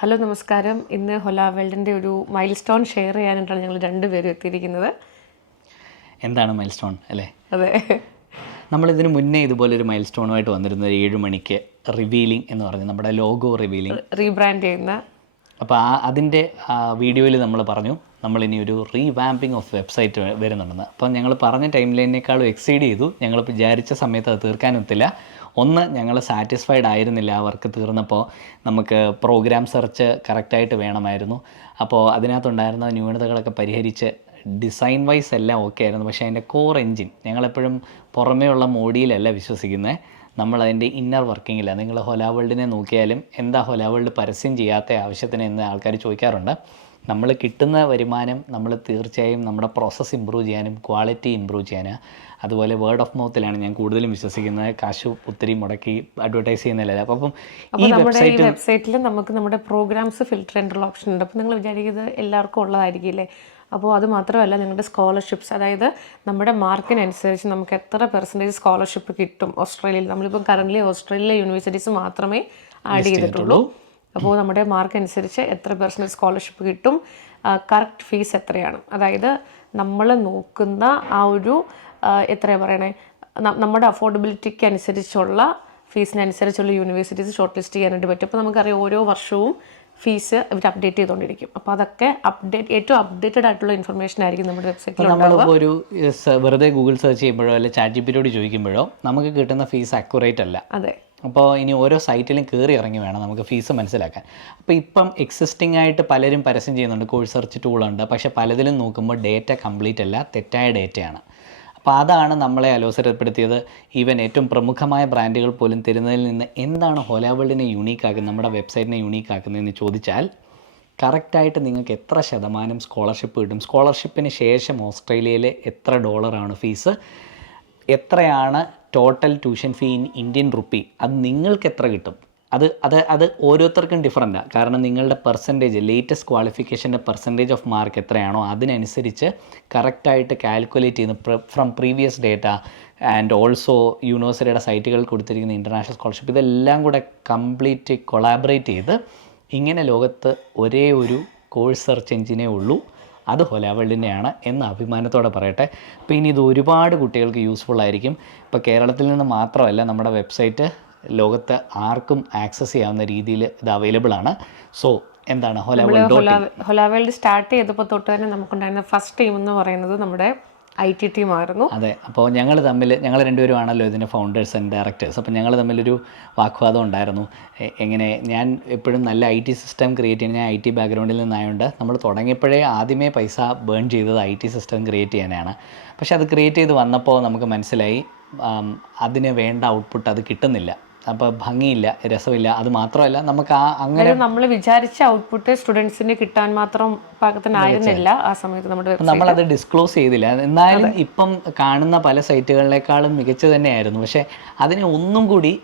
Hello നമസ്കാരം. ഇന്ന് ഹൊല വേൾഡിൻ്റെ ഒരു മൈൽ സ്റ്റോൺ ഷെയർ ചെയ്യാനായിട്ടാണ് ഞങ്ങൾ രണ്ടുപേരും എത്തിയിരിക്കുന്നത്. എന്താണ് മൈൽ സ്റ്റോൺ അല്ലേ? അതെ, നമ്മളിതിന് മുന്നേ ഇതുപോലൊരു മൈൽ സ്റ്റോണുമായിട്ട് വന്നിരുന്നത് 7 മണിക്ക് റിവീലിംഗ് എന്ന് പറഞ്ഞ് നമ്മുടെ ലോഗോ റിവീലിംഗ് റീബ്രാൻഡ് ചെയ്യുന്ന. അപ്പോൾ അതിൻ്റെ വീഡിയോയിൽ നമ്മൾ പറഞ്ഞു നമ്മളിനി ഒരു റീവാമ്പിംഗ് ഓഫ് വെബ്സൈറ്റ് വരുന്നുണ്ടെന്ന്. അപ്പം ഞങ്ങൾ പറഞ്ഞ ടൈം ലൈനിനേക്കാളും എക്സീഡ് ചെയ്തു. ഞങ്ങൾ വിചാരിച്ച സമയത്ത് അത് തീർക്കാനൊത്തില്ല. ഒന്ന്, ഞങ്ങൾ സാറ്റിസ്ഫൈഡ് ആയിരുന്നില്ല ആ വർക്ക് തീർന്നപ്പോൾ. നമുക്ക് പ്രോഗ്രാം സെർച്ച് കറക്റ്റായിട്ട് വേണമായിരുന്നു. അപ്പോൾ അതിനകത്തുണ്ടായിരുന്ന ന്യൂനതകളൊക്കെ പരിഹരിച്ച് ഡിസൈൻ വൈസ് എല്ലാം ഓക്കെ ആയിരുന്നു. പക്ഷേ അതിൻ്റെ കോർ എൻജിൻ ഞങ്ങളെപ്പോഴും പുറമേ ഉള്ള മോഡിയിലല്ല വിശ്വസിക്കുന്നത്, നമ്മളതിൻ്റെ ഇന്നർ വർക്കിങ്ങില്ല. നിങ്ങൾ ഹൊല വേൾഡിനെ നോക്കിയാലും എന്താ ഹൊല വേൾഡ് പരസ്യം ചെയ്യാത്ത ആവശ്യത്തിന് എന്ന് ആൾക്കാർ ചോദിക്കാറുണ്ട്. നമ്മൾ കിട്ടുന്ന വരുമാനം നമ്മൾ തീർച്ചയായും നമ്മുടെ പ്രോസസ്സ് ഇമ്പ്രൂവ് ചെയ്യാനും ക്വാളിറ്റി ഇമ്പ്രൂവ് ചെയ്യാനും, അതുപോലെ വേർഡ് ഓഫ് മൗത്തിലാണ് ഞാൻ കൂടുതലും വിശ്വസിക്കുന്നത്. കാശ് ഒത്തിരി മുടക്കി അഡ്വർടൈസ് ചെയ്യുന്നില്ല. അപ്പം ഈ വെബ്സൈറ്റിൽ നമുക്ക് നമ്മുടെ പ്രോഗ്രാംസ് ഫിൽറ്റർ ചെയ്യാനുള്ള ഓപ്ഷൻ ഉണ്ട്. അപ്പോൾ നിങ്ങൾ വിചാരിക്കുന്നത് എല്ലാവർക്കും ഉള്ളതായിരിക്കില്ലേ? അപ്പോൾ അത് മാത്രമല്ല, നിങ്ങളുടെ സ്കോളർഷിപ്സ്, അതായത് നമ്മുടെ മാർക്കിനനുസരിച്ച് നമുക്ക് എത്ര പെർസെൻറ്റേജ് സ്കോളർഷിപ്പ് കിട്ടും ഓസ്ട്രേലിയയിൽ. നമ്മളിപ്പോൾ കറൻ്റ്ലി ഓസ്ട്രേലിയയിലെ യൂണിവേഴ്സിറ്റീസ് മാത്രമേ ആഡ് ചെയ്തിട്ടുള്ളൂ. അപ്പോൾ നമ്മുടെ മാർക്ക് അനുസരിച്ച് എത്ര പെർസെൻറ്റേജ് സ്കോളർഷിപ്പ് കിട്ടും, കറക്റ്റ് ഫീസ് എത്രയാണ്, അതായത് നമ്മൾ നോക്കുന്ന ആ ഒരു എത്രയാണ് പറയണേ, നമ്മുടെ അഫോർഡബിലിറ്റിക്ക് അനുസരിച്ചുള്ള ഫീസിനനുസരിച്ചുള്ള യൂണിവേഴ്സിറ്റീസ് ഷോർട്ട് ലിസ്റ്റ് ചെയ്യാനായിട്ട് പറ്റും. അപ്പോൾ നമുക്കറിയാം ഓരോ വർഷവും ഫീസ് ഇവർ അപ്ഡേറ്റ് ചെയ്തുകൊണ്ടിരിക്കും. അപ്പോൾ അതൊക്കെ ഏറ്റവും അപ്ഡേറ്റഡ് ആയിട്ടുള്ള ഇൻഫർമേഷൻ ആയിരിക്കും നമ്മുടെ വെബ്സൈറ്റിൽ. നമ്മളിപ്പോൾ ഒരു വെറുതെ ഗൂഗിൾ സെർച്ച് ചെയ്യുമ്പോഴോ അല്ലെങ്കിൽ ചാറ്റ്ജിപിറ്റിയോട് ചോദിക്കുമ്പോഴോ നമുക്ക് കിട്ടുന്ന ഫീസ് അക്യുറേറ്റ് അല്ല. അതെ. അപ്പോൾ ഇനി ഓരോ സൈറ്റിലും കയറി ഇറങ്ങി വേണം നമുക്ക് ഫീസ് മനസ്സിലാക്കാൻ. അപ്പോൾ ഇപ്പം എക്സിസ്റ്റിംഗ് ആയിട്ട് പലരും പരസ്യം ചെയ്യുന്നുണ്ട്, കോഴ്സ് സെർച്ച് ടൂളുണ്ട്. പക്ഷേ പലതിലും നോക്കുമ്പോൾ ഡേറ്റ കംപ്ലീറ്റ് അല്ല, തെറ്റായ ഡേറ്റയാണ്. അപ്പോൾ അതാണ് നമ്മളെ അലോസരപ്പെടുത്തിയത്. ഈവൻ ഏറ്റവും പ്രമുഖമായ ബ്രാൻഡുകൾ പോലും തരുന്നതിൽ നിന്ന് എന്താണ് ഹൊല വേൾഡിനെ യൂണീക്കാക്കുന്നത്, നമ്മുടെ വെബ്സൈറ്റിനെ യൂണീക്കാക്കുന്നതെന്ന് ചോദിച്ചാൽ, കറക്റ്റായിട്ട് നിങ്ങൾക്ക് എത്ര ശതമാനം സ്കോളർഷിപ്പ് കിട്ടും, സ്കോളർഷിപ്പിന് ശേഷം ഓസ്ട്രേലിയയിൽ എത്ര ഡോളറാണ് ഫീസ്, എത്രയാണ് total tuition fee in Indian rupee, അത് നിങ്ങൾക്ക് എത്ര കിട്ടും, അത് ഓരോരുത്തർക്കും ഡിഫറൻറ്റാണ്. കാരണം നിങ്ങളുടെ പെർസെൻറ്റേജ്, ലേറ്റസ്റ്റ് ക്വാളിഫിക്കേഷൻ്റെ പെർസെൻറ്റേജ് ഓഫ് മാർക്ക് എത്രയാണോ അതിനനുസരിച്ച് കറക്റ്റായിട്ട് കാൽക്കുലേറ്റ് ചെയ്യുന്ന from previous data and also യൂണിവേഴ്സിറ്റിയുടെ സൈറ്റുകളിൽ കൊടുത്തിരിക്കുന്ന ഇൻ്റർനാഷണൽ സ്കോളർഷിപ്പ്, ഇതെല്ലാം കൂടെ കംപ്ലീറ്റ് കൊളാബറേറ്റ് ചെയ്ത് ഇങ്ങനെ ലോകത്ത് ഒരേ ഒരു കോഴ്സ് സെർച്ച് എഞ്ചിനേ ഉള്ളൂ, അത് ഹൊല വേൾഡിനെയാണ് എന്ന് അഭിമാനത്തോടെ പറയട്ടെ. അപ്പോൾ ഇനി ഇത് ഒരുപാട് കുട്ടികൾക്ക് യൂസ്ഫുൾ ആയിരിക്കും. ഇപ്പോൾ കേരളത്തിൽ നിന്ന് മാത്രമല്ല, നമ്മുടെ വെബ്സൈറ്റ് ലോകത്ത് ആർക്കും ആക്സസ് ചെയ്യാവുന്ന രീതിയിൽ ഇത് അവൈലബിൾ ആണ്. സോ എന്താണ് ഹൊല വേൾഡ് സ്റ്റാർട്ട് ചെയ്തപ്പോൾ തൊട്ട് തന്നെ നമുക്കുണ്ടായിരുന്ന ഫസ്റ്റ് ടീം എന്ന് പറയുന്നത് നമ്മുടെ IT ടീമായിരുന്നു. അതെ. അപ്പോൾ ഞങ്ങൾ രണ്ടുപേരുമാണല്ലോ ഇതിൻ്റെ ഫൗണ്ടേഴ്സ് ആൻഡ് ഡയറക്ടേഴ്സ്. അപ്പോൾ ഞങ്ങൾ തമ്മിലൊരു വാഗ്വാദം ഉണ്ടായിരുന്നു. എങ്ങനെ, ഞാൻ എപ്പോഴും നല്ല IT സിസ്റ്റം ക്രിയേറ്റ് ചെയ്യാൻ, ഞാൻ IT ബാക്ക്ഗ്രൗണ്ടിൽ നിന്നായതുകൊണ്ട് നമ്മൾ തുടങ്ങിയപ്പോഴേ ആദ്യമേ പൈസ ബേൺ ചെയ്തത് IT സിസ്റ്റം ക്രിയേറ്റ് ചെയ്യാനാണ്. പക്ഷെ അത് ക്രിയേറ്റ് ചെയ്ത് വന്നപ്പോൾ നമുക്ക് മനസ്സിലായി അതിന് വേണ്ട ഔട്ട്പുട്ട് അത് കിട്ടുന്നില്ല. അപ്പോൾ ഭംഗിയില്ല, രസമില്ല. അത് മാത്രമല്ല, നമുക്ക് അങ്ങനെ നമ്മൾ വിചാരിച്ച ഔട്ട്പുട്ട് സ്റ്റുഡൻസിന് കിട്ടാൻ മാത്രം പാകത്തിനായിരുന്നില്ല ആ സമയത്ത്. നമ്മളത് ഡിസ്ക്ലോസ് ചെയ്തില്ല. എന്നാലും ഇപ്പം കാണുന്ന പല സൈറ്റുകളിനേക്കാളും മികച്ചു തന്നെയായിരുന്നു. പക്ഷേ അതിനെ ഒന്നും കൂടി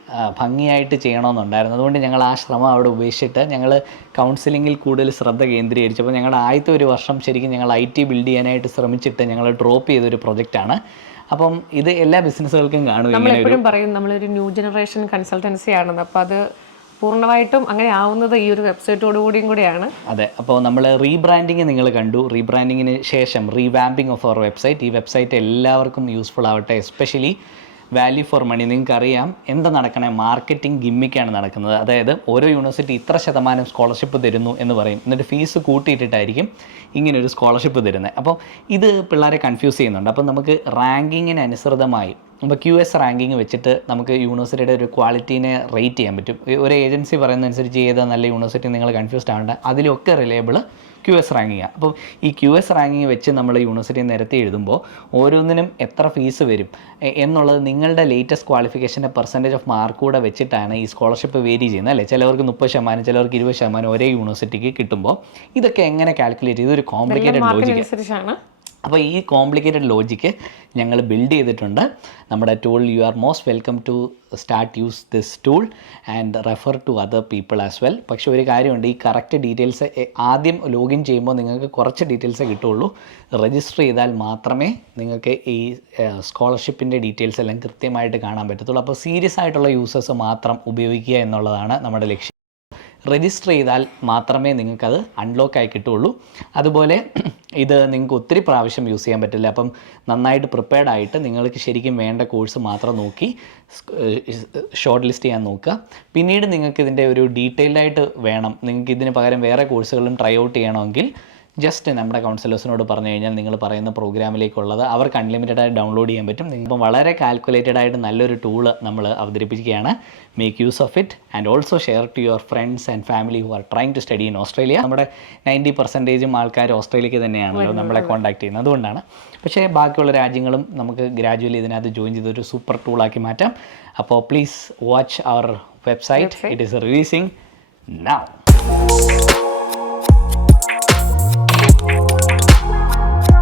ഭംഗിയായിട്ട് ചെയ്യണമെന്നുണ്ടായിരുന്നു. അതുകൊണ്ട് ഞങ്ങൾ ആ ശ്രമം അവിടെ ഉപേക്ഷിച്ചിട്ട് ഞങ്ങൾ കൗൺസിലിങ്ങിൽ കൂടുതൽ ശ്രദ്ധ കേന്ദ്രീകരിച്ചപ്പോൾ ഞങ്ങളുടെ ആദ്യത്തെ ഒരു വർഷം ശരിക്കും ഞങ്ങൾ IT ബിൽഡ് ചെയ്യാനായിട്ട് ശ്രമിച്ചിട്ട് ഞങ്ങൾ ഡ്രോപ്പ് ചെയ്തൊരു പ്രൊജക്റ്റാണ്. അപ്പം ഇത് എല്ലാ ബിസിനസ്സുകൾക്കും കാണും. നമ്മളെപ്പോഴും പറയും നമ്മളൊരു ന്യൂ ജനറേഷൻ കൺസൾട്ടൻസി ആണെന്ന്. അപ്പോൾ അത് പൂർണ്ണമായിട്ടും അങ്ങനെ ആവുന്നത് ഈ ഒരു വെബ്സൈറ്റോടുകൂടിയും കൂടിയാണ്. അതെ. അപ്പോൾ നമ്മൾ റീബ്രാൻഡിങ് നിങ്ങൾ കണ്ടു. റീബ്രാൻഡിങ്ങിന് ശേഷം റീവാമ്പിംഗ് ഓഫ് അവർ വെബ്സൈറ്റ്. ഈ വെബ്സൈറ്റ് എല്ലാവർക്കും യൂസ്ഫുൾ ആവട്ടെ, എസ്പെഷ്യലി വാല്യൂ ഫോർ മണി. നിങ്ങൾക്കറിയാം എന്താ നടക്കണേ, മാർക്കറ്റിംഗ് ഗിമ്മിക്കാണ് നടക്കുന്നത്. അതായത് ഓരോ യൂണിവേഴ്സിറ്റി ഇത്ര ശതമാനം സ്കോളർഷിപ്പ് തരുന്നു എന്ന് പറയും, എന്നിട്ട് ഫീസ് കൂട്ടിയിട്ടിട്ടായിരിക്കും ഇങ്ങനൊരു സ്കോളർഷിപ്പ് തരുന്നത്. അപ്പോൾ ഇത് പിള്ളേരെ കൺഫ്യൂസ് ചെയ്യുന്നുണ്ട്. അപ്പോൾ നമുക്ക് റാങ്കിങ്ങിന് അനുസൃതമായി അപ്പോൾ QS റാങ്കിങ് വെച്ചിട്ട് നമുക്ക് യൂണിവേഴ്സിറ്റിയുടെ ഒരു ക്വാളിറ്റീനെ റേറ്റ് ചെയ്യാൻ പറ്റും. ഒരു ഏജൻസി പറയുന്നതനുസരിച്ച് ഏതാ നല്ല യൂണിവേഴ്സിറ്റി നിങ്ങൾ കൺഫ്യൂസ്ഡ് ആവേണ്ട, അതിലൊക്കെ റിലയബിൾ QS റാങ്കിങ്ങാണ്. അപ്പോൾ ഈ QS റാങ്കിങ് വെച്ച് നമ്മൾ യൂണിവേഴ്സിറ്റി നിരത്തി എഴുതുമ്പോൾ ഓരോന്നിനും എത്ര ഫീസ് വരും എന്നുള്ളത് നിങ്ങളുടെ ലേറ്റസ്റ്റ് ക്വാളിഫിക്കേഷൻ്റെ പെർസെൻറ്റേജ് ഓഫ് മാർക്ക് കൂടെ വെച്ചിട്ടാണ് ഈ സ്കോളർഷിപ്പ് വേരി ചെയ്യുന്നത്, അല്ലേ? ചിലവർക്ക് 30%, ചിലവർക്ക് 20% ഒരേ യൂണിവേഴ്സിറ്റിക്ക് കിട്ടുമ്പോൾ ഇതൊക്കെ എങ്ങനെ കാൽക്കുലേറ്റ് ചെയ്ത് ഒരു കോംപ്ലിക്കേറ്റഡ് ലോജിക്കാണ്. അപ്പോൾ ഈ കോംപ്ലിക്കേറ്റഡ് ലോജിക്ക് ഞങ്ങൾ ബിൽഡ് ചെയ്തിട്ടുണ്ട്. നമ്മുടെ tool, you are most welcome to start use this tool and refer to other people as well. പക്ഷേ ഒരു കാര്യമുണ്ട്, ഈ കറക്റ്റ് ഡീറ്റെയിൽസ് ആദ്യം ലോഗിൻ ചെയ്യുമ്പോൾ നിങ്ങൾക്ക് കുറച്ച് ഡീറ്റെയിൽസേ കിട്ടുള്ളൂ. രജിസ്റ്റർ ചെയ്താൽ മാത്രമേ നിങ്ങൾക്ക് ഈ സ്കോളർഷിപ്പിൻ്റെ ഡീറ്റെയിൽസ് എല്ലാം കൃത്യമായിട്ട് കാണാൻ പറ്റത്തുള്ളൂ. അപ്പോൾ സീരിയസ് ആയിട്ടുള്ള യൂസേഴ്സ് മാത്രം ഉപയോഗിക്കുക എന്നുള്ളതാണ് നമ്മുടെ ലക്ഷ്യം. രജിസ്റ്റർ ചെയ്താൽ മാത്രമേ നിങ്ങൾക്കത് അൺലോക്ക് ആയി കിട്ടുള്ളൂ. അതുപോലെ ഇത് നിങ്ങൾക്ക് ഒത്തിരി പ്രാവശ്യം യൂസ് ചെയ്യാൻ പറ്റില്ല. അപ്പം നന്നായിട്ട് പ്രിപ്പയർഡ് ആയിട്ട് നിങ്ങൾക്ക് ശരിക്കും വേണ്ട കോഴ്സ് മാത്രം നോക്കി ഷോർട്ട് ലിസ്റ്റ് ചെയ്യാൻ നോക്കുക. പിന്നീട് നിങ്ങൾക്ക് ഇതിൻ്റെ ഒരു ഡീറ്റെയിൽഡായിട്ട് വേണം, നിങ്ങൾക്ക് ഇതിന് പകരം വേറെ കോഴ്സുകളും ട്രൈ ഔട്ട് ചെയ്യണമെങ്കിൽ ജസ്റ്റ് നമ്മുടെ കൗൺസിലേഴ്സിനോട് പറഞ്ഞു കഴിഞ്ഞാൽ നിങ്ങൾ പറയുന്ന പ്രോഗ്രാമിലേക്കുള്ളത് അവർക്ക് അൺലിമിറ്റഡ് ആയിട്ട് ഡൗൺലോഡ് ചെയ്യാൻ പറ്റും. ഇപ്പം വളരെ കാൽക്കുലേറ്റഡ് ആയിട്ട് നല്ലൊരു ടൂള് നമ്മൾ അവതരിപ്പിക്കുകയാണ്. Make use of it and also share to your friends and family who are trying to study in Australia. നമ്മുടെ 90% ആൾക്കാർ ഓസ്ട്രേലിയക്ക് തന്നെയാണല്ലോ നമ്മളെ കോൺടാക്ട് ചെയ്യുന്നത്, അതുകൊണ്ടാണ്. പക്ഷേ ബാക്കിയുള്ള രാജ്യങ്ങളും നമുക്ക് ഗ്രാജുവലി ഇതിനകത്ത് ജോയിൻ ചെയ്തൊരു സൂപ്പർ ടൂളാക്കി മാറ്റാം. അപ്പോൾ please watch our website. It is releasing now.